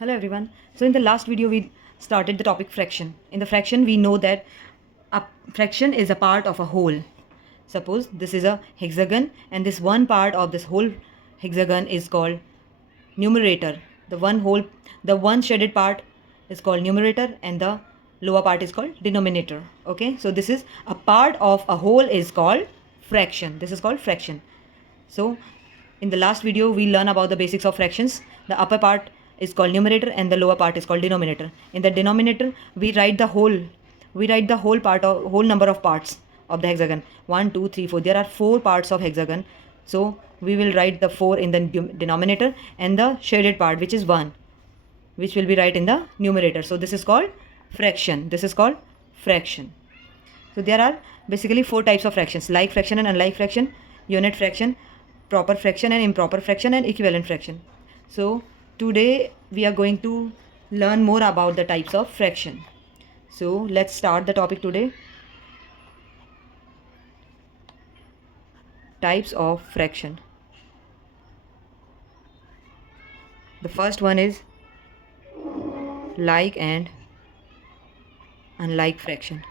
Hello everyone. So in the last video we started the topic fraction. In the fraction we know that a fraction is a part of a whole. Suppose this is a hexagon and this one part of this whole hexagon is called numerator. The one shaded part is called numerator and the lower part is called denominator. Okay, so this is a part of a whole is called fraction. This is called fraction. So in the last video we learn about the basics of fractions. The upper part is called numerator and the lower part is called denominator. In the denominator we write the whole part of whole number of parts of the hexagon. 1 2 3 4. There are 4 parts of hexagon. So we will write the 4 in the denominator and the shaded part, which is 1, which will be right in the numerator. So this is called fraction. This is called fraction. So there are basically 4 types of fractions: like fraction and unlike fraction, unit fraction, proper fraction and improper fraction, and equivalent fraction. So today we are going to learn more about the types of fraction. So let's start the topic today. Types of fraction. The first one is like and unlike fraction.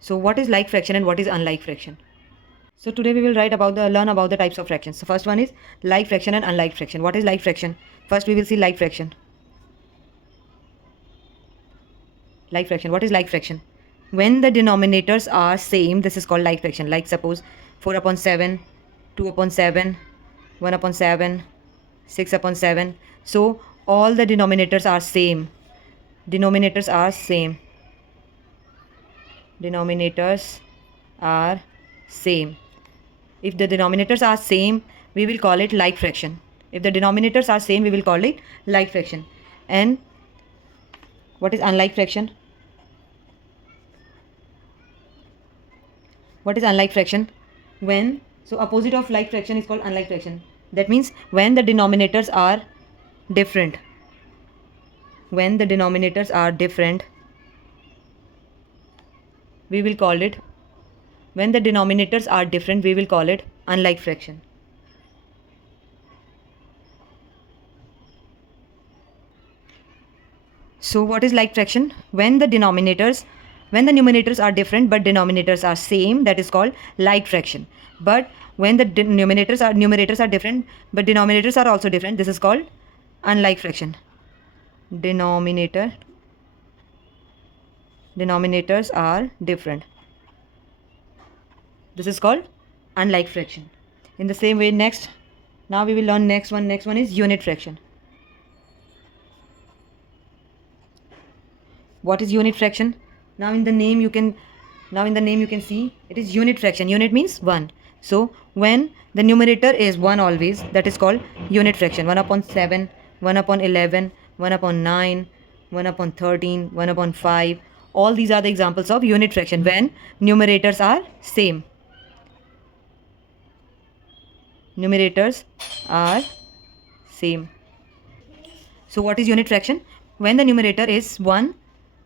So what is like fraction and what is unlike fraction? So today we will learn about the types of fractions. The first one is like fraction and unlike fraction. What is like fraction? First we will see like fraction. Like fraction. What is like fraction? When the denominators are same, this is called like fraction. Like suppose 4 upon 7, 2 upon 7, 1 upon 7, 6 upon 7. So all the denominators are same. Denominators are same. Denominators are same. If the denominators are same, we will call it like fraction. If the denominators are same, we will call it like fraction. And what is unlike fraction? What is unlike fraction? So opposite of like fraction is called unlike fraction. That means when the denominators are different. When the denominators are different, we will call it When the denominators are different, we will call it unlike fraction. So what is like fraction? When the numerators are different but denominators are same, that is called like fraction. But when the numerators are different but denominators are also different, this is called unlike fraction. Denominators are different. This is called unlike fraction. In the same way, now we will learn next one. Next one is unit fraction. What is unit fraction? Now in the name you can see it is unit fraction. Unit means 1. So when the numerator is 1 always, that is called unit fraction. 1 upon 7, 1 upon 11, 1 upon 9, 1 upon 13, 1 upon 5. All these are the examples of unit fraction when numerators are same. Numerators are same. So what is unit fraction? When the numerator is 1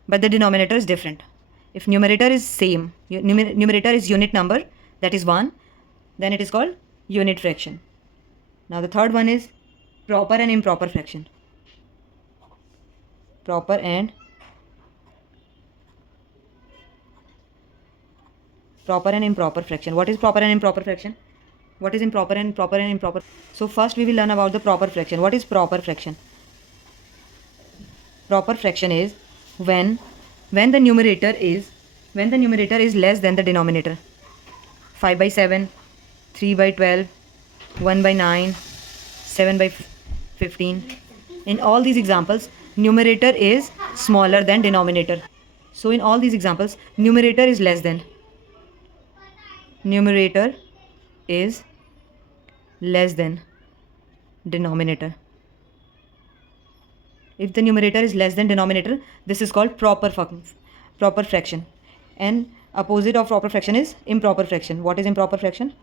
but the denominator is different. If numerator is same, numerator is unit number, that is 1, then it is called unit fraction. Now the third one is proper and improper fraction. Proper and improper fraction. What is proper and improper fraction? What is improper and proper and improper? So first we will learn about the proper fraction. What is proper fraction? Proper fraction is when the numerator is less than the denominator. 5 by 7, 3 by 12, 1 by 9, 7 by 15. In all these examples, numerator is smaller than denominator. So in all these examples, numerator is less than. Numerator is less than denominator. If the numerator is less than denominator, this is called proper fraction. And opposite of proper fraction is improper fraction. What is improper fraction?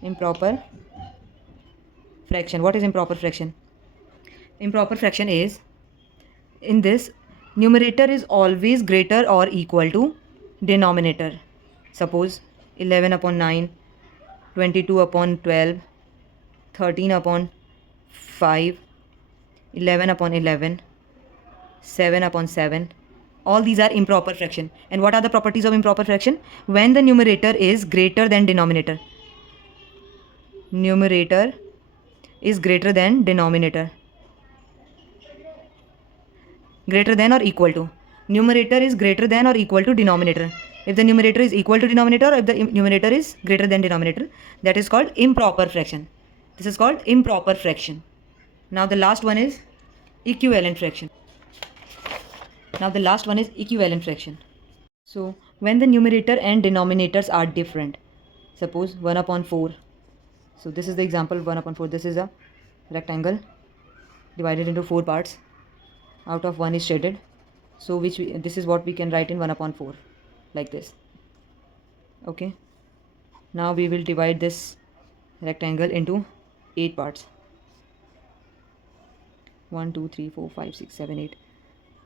Improper fraction. What is improper fraction? Improper fraction is, in this, numerator is always greater or equal to denominator. Suppose 11 upon 9, 22 upon 12, 13 upon 5, 11 upon 11, 7 upon 7. All these are improper fraction. And what are the properties of improper fraction? When the numerator is greater than denominator. Numerator is greater than denominator. Greater than or equal to. Numerator is greater than or equal to denominator. If the numerator is equal to denominator, or if the numerator is greater than denominator, that is called improper fraction. This is called improper fraction. Now the last one is equivalent fraction. So when the numerator and denominators are different, suppose 1 upon 4. So this is the example 1 upon 4. This is a rectangle divided into 4 parts. Out of 1 is shaded. So this is what we can write in 1 upon 4 like this. Okay. Now we will divide this rectangle into 8 parts. 1, 2, 3, 4, 5, 6, 7, 8.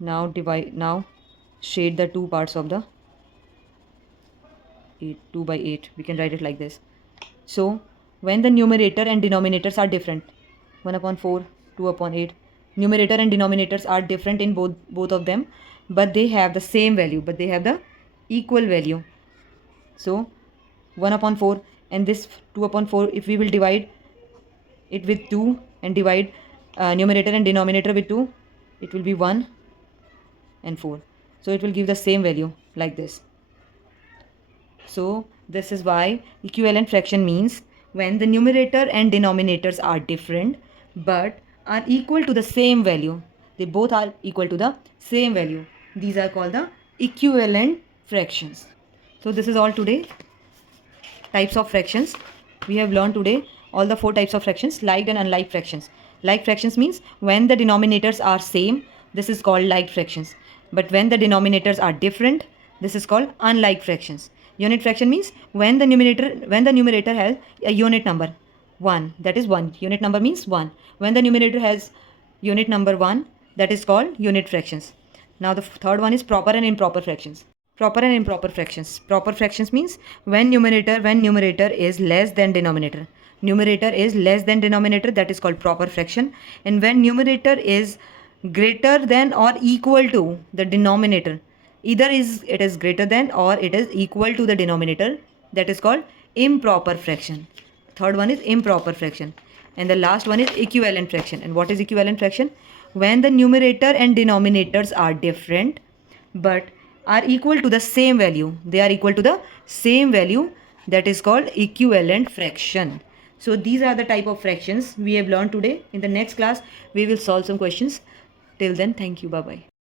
Now shade the 2 parts of the 2 by 8. We can write it like this. So when the numerator and denominators are different, 1 upon 4, 2 upon 8, numerator and denominators are different in both of them, but they have the same value, but they have the equal value. So 1 upon 4 and this 2 upon 4, if we will divide it with 2 and divide numerator and denominator with 2, it will be 1 and 4. So it will give the same value like this. So this is why equivalent fraction means when the numerator and denominators are different but are equal to the same value. They both are equal to the same value. These are called the equivalent fractions. So this is all today. Types of fractions. We have learned today all the 4 types of fractions, liked and unliked fractions. Like fractions means when the denominators are same, this is called liked fractions. But when the denominators are different, this is called unlike fractions. Unit fraction means when the numerator has a unit number 1, that is 1. Unit number means 1. When the numerator has unit number 1, that is called unit fractions. Now the third one is proper and improper fractions. Proper and improper fractions. Proper fractions means when numerator is less than denominator. Numerator is less than denominator, that is called proper fraction. And when numerator is greater than or equal to the denominator, either it is greater than or it is equal to the denominator, that is called improper fraction. Third one is improper fraction. And the last one is equivalent fraction. And what is equivalent fraction? When the numerator and denominators are different but are equal to the same value. They are equal to the same value, that is called equivalent fraction. So these are the type of fractions we have learned today. In the next class, we will solve some questions. Till then, thank you. Bye-bye.